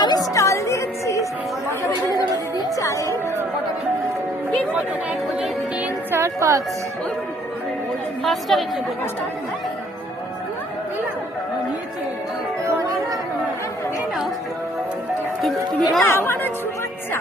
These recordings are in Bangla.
আমি স্টল দিয়েছি চায়ে। 3, 4, 5 5টা রেখে দেবো। তুমি আমাদের শুভেচ্ছা।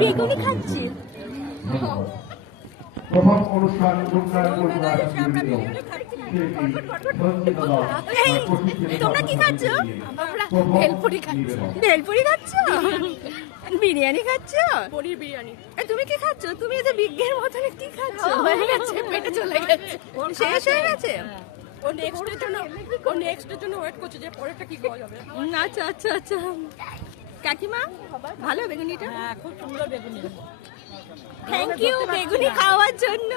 বেগুনি খাচ্ছি। প্রথম অনুষ্ঠান তোমরা কি খাচ্ছ? ভেলপুরি খাচ্ছ। ভেলপুরি খাচ্ছ? বিরিয়ানি খাচ্ছ? পনির বিরিয়ানি। তুমি কি খাচ্ছ? তুমি এত বিজ্ঞের মতন কি খাচ্ছ? হয়ে গেছে, পেটে চলে গেছে, শেষ হয়ে গেছে। ও নেক্সটের জন্য ওয়েট করছে যে পরেরটা কি খাওয়া যাবে। আচ্ছা আচ্ছা আচ্ছা। কাকিমা ভালো বেগুনিটা? হ্যাঁ, খুব সুন্দর বেগুনি। থ্যাংক ইউ বেগুনি খাওয়ার জন্য।